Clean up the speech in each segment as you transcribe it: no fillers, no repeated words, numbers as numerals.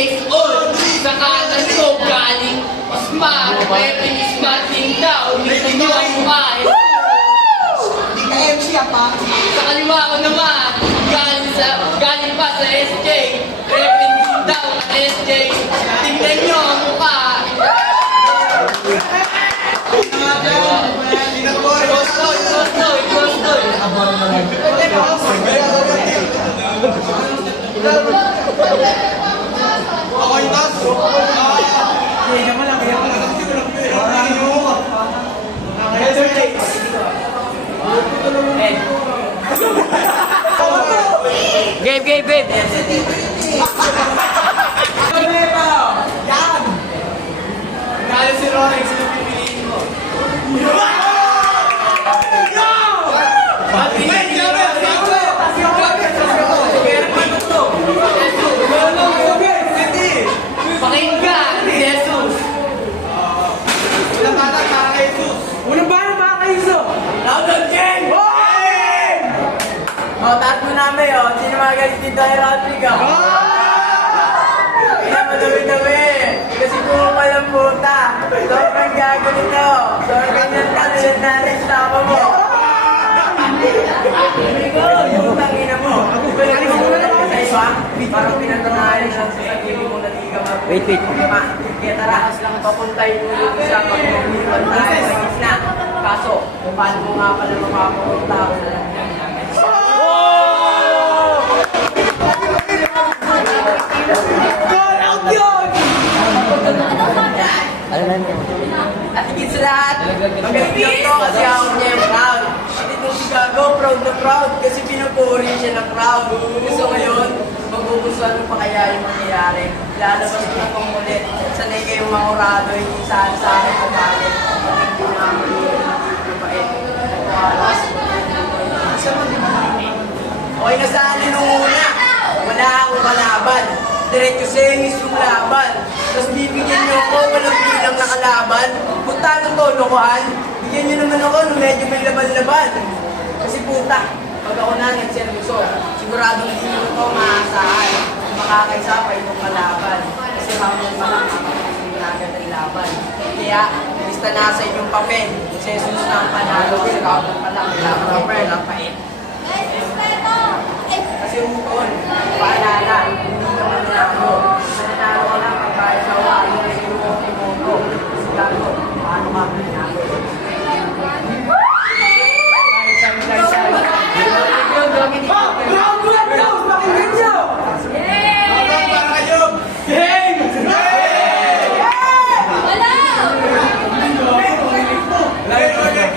face on. Sa kanan ko galing Osmar, weapon is matting down. Hindi nyo ang mukha. Hindi ka MC pa. Sa kaliwa ko naman, galing pa sa SJ. Weapon is down sa SJ. Tingnan nyo ang mukha. Game. Kaya si Rolex, sino pipiliin mo? Pakinggan, Jesus! Unang bayan mga kaiso! Loudon Gang! O, taas mo namin, o. Sino mga galit dito ay Rodrigo? Hindi mo dumi-dumi. Kasi pumapal ang puta. Sobrang gago nito. Sobrang nagtanilan natin sa ako mo. Amigo, yung tangina mo. Pwede mo muna ako sa iba. Parang pinatanahan lang sa sarili mo na di ka mag- Wait. Kaya tara, papuntahin mo yung isa pag-umiwan tayo sa gitna. Kaso, paano mo nga pala makapunta ako na lang? At higit sa lahat, magaling lang to kasi ako niya yung crowd. Dito si Gago, proud na proud kasi pinupuri siya ng crowd. So ngayon, magugustuhan mo pa kaya yung mangyayari. Lalabas ko na pang ulit. Sanay kayong mga urado, hindi saan sa akin kumalit. Hindi na ako mabait. Okay na saan nung una. Wala akong kalaban. Diretso semis yung laban. Tapos bibigyan nyo ako, walang bilang na kalaban. Punta ng tolokohan. Bigyan nyo naman ako nung medyo may laban-laban. Kasi puta, pag ako na nagserviso, siguradong hindi nyo ito maasahan. Makakaisa pa itong kalaban. Kasi hamon lang makakasinagan ng laban. Kaya, lista na sa inyong papel. Si Jesus na ang panalo. Si Raul pa lang. Kailangan ng pait. Kasi utol, paalala, hindi naman nanalo. Nanalo ka lang pag kaya sa walo na inuwa ni Moto. Kasi gago, paano ka nanalo?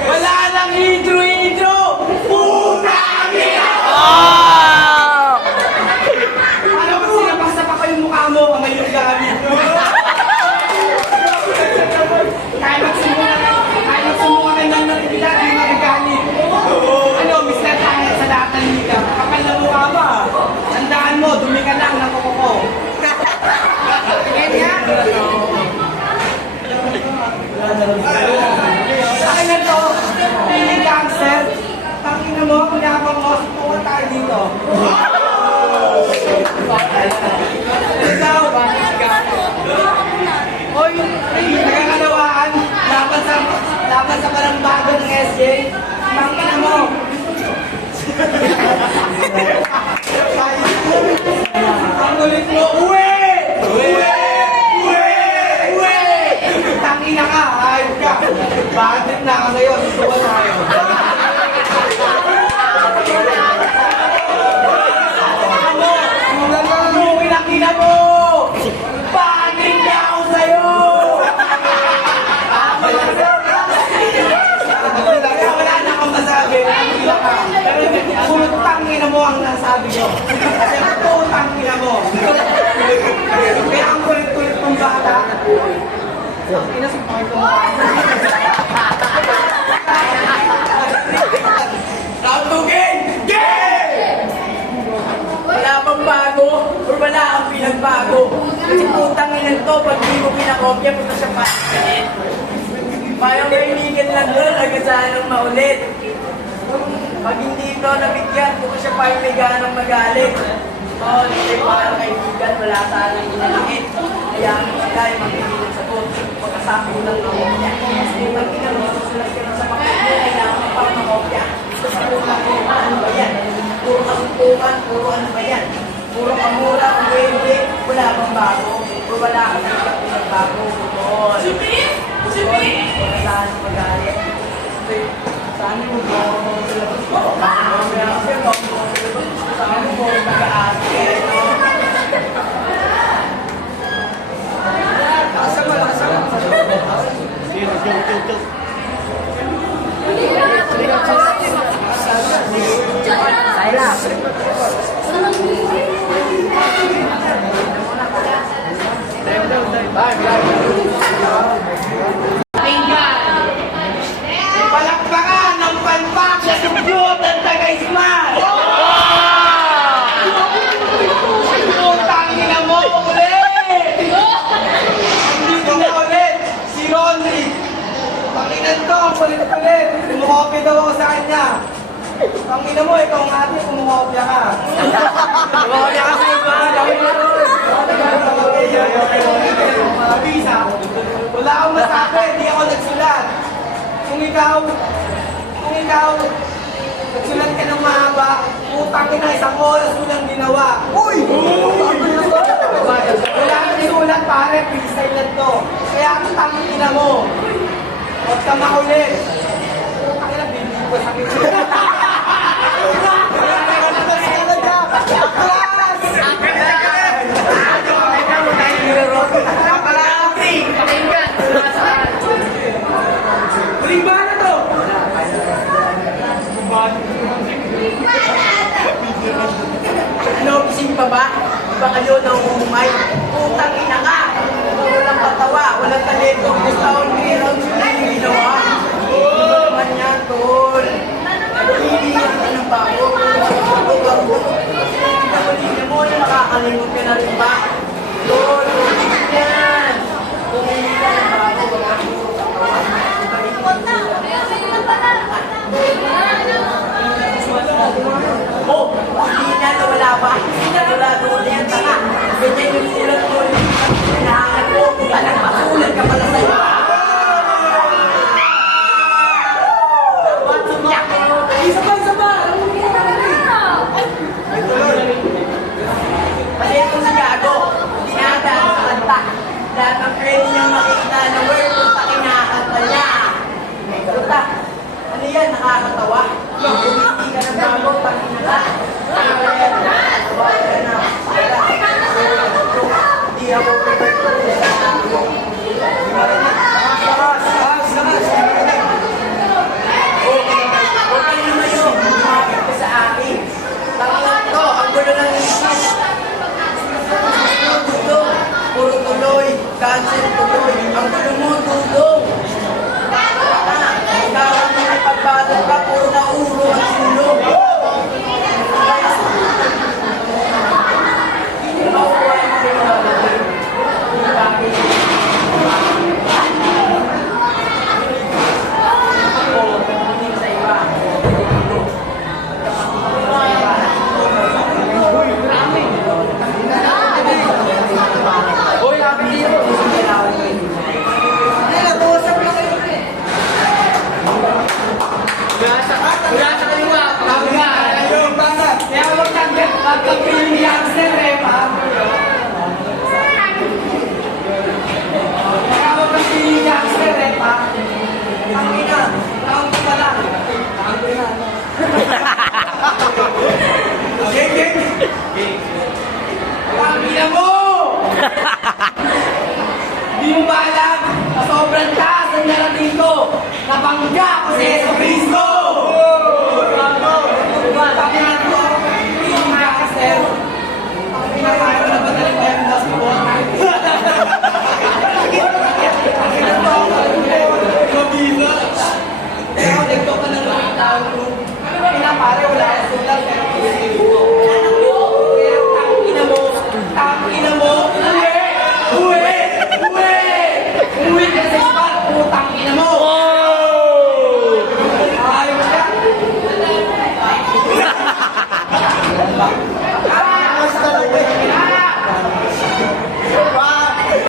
Wala nang intro! Ano ba sinabasa pa ko yung mukha mo? Kamay yung gamit. Kaya magsumukan ng naribilan, hindi magagamit. Ano, miss na tayo sa lahat ng liga. Kapal na mukha ba? Tandaan mo, dumi ka lang ng kuko. Tingnan nga. Sa akin na to, feeling gangster. Tangin na mo, kung yabang mo, sutukan tayo dito. Ikaw, oy, nagkakalawaan, laban sa parang bago ng SJ. Tangin na mo. Ang ulit mo, uwi! Tangin na ka, ayos ka. Bakit na ka sa'yo, sutukan tayo. Kinakina mo! Paning na ako sa'yo! Wala na akong masabi. Pero sulutangin mo ang nasabi ko. Kasi tutangin mo. Kaya ang kulit-kulit ng bata. Inasipakit ko mo. Round 2 game! Game! Wala pang bago or wala kang pinagbago. Kasi putang inan to, pag di mo pinakopya, puto siya pakilit. Parang kaibigan lang doon, agad sanang maulit. Pag hindi ito nabigyan, puto siya pa yung may ganang magalit. Oh, hindi mga kaibigan, wala sanang inalakit. Kaya sila ay magbibigay ng sagot. Pagkasakulang ng kopya. Pag pinag-susulat ka na sa papel mo, kailangan pa ng kopya. Kasi kung ano ba yan? Puro kasumpukan, puro ano ba yan? Puro kamura, hindi, wala bang bago. O wala kang pinagbago. Subi! Subi! Wala saan magalit. Saan mo ba? Saan mo mag-aasya? Palakpakan ng palpak sa subyot ng Tagaisman! Putang ina mo ulit! Dito na ulit, si Ronnie! Panginan to, kulit-kulit! Kumukopya daw ako sa kanya! Pangina mo, ikaw nga ate, kumukopya ka! Kumukopya ka sa iba! Mabisa! Wala akong masabi, hindi ako nagsulat! Kung ikaw nagsulat ka ng mahaba, utang ka na, 1 oras mo lang ginawa. Uy! Wala kang sulat pare, freestyle lang to. Kaya ang tangina mo. Huwag ka makulit. Utang ka na, bibig ko sa akin. Huling ba na to? Ano, ising pa ba? Iba kayo nang umumay? Putang ina ka! Walang patawa, walang talento. Gusto akong mayroon sila yung ginawa. Ano naman yan, tol? Nagpilihan ka ng bago. Ikaw mo na nakakalimot ka na rin ba? Tol, yan! Kung hindi ka ng bago, wag kang oh, hindi na nawala pa. Sigurado ko na yan, tanga. Ganyan yung sulat mo. Hinahangat mo. Anak, masulat ka pala sa'yo. Isa pa! Kasi itong si Gago, dinadaan sa kanta. Lahat ng pwede niyang makita na word, punta kinakanta niya. Punta, ano yan, nakakatawa? Hindi ka ng bago, pakinala. Hindi ako huwag kayo lumayo, lumapit ka sa akin. Tangan to, ang gulo ng isip. Puro tuloy, cancel tuloy. Ang gulo mo, tuloy.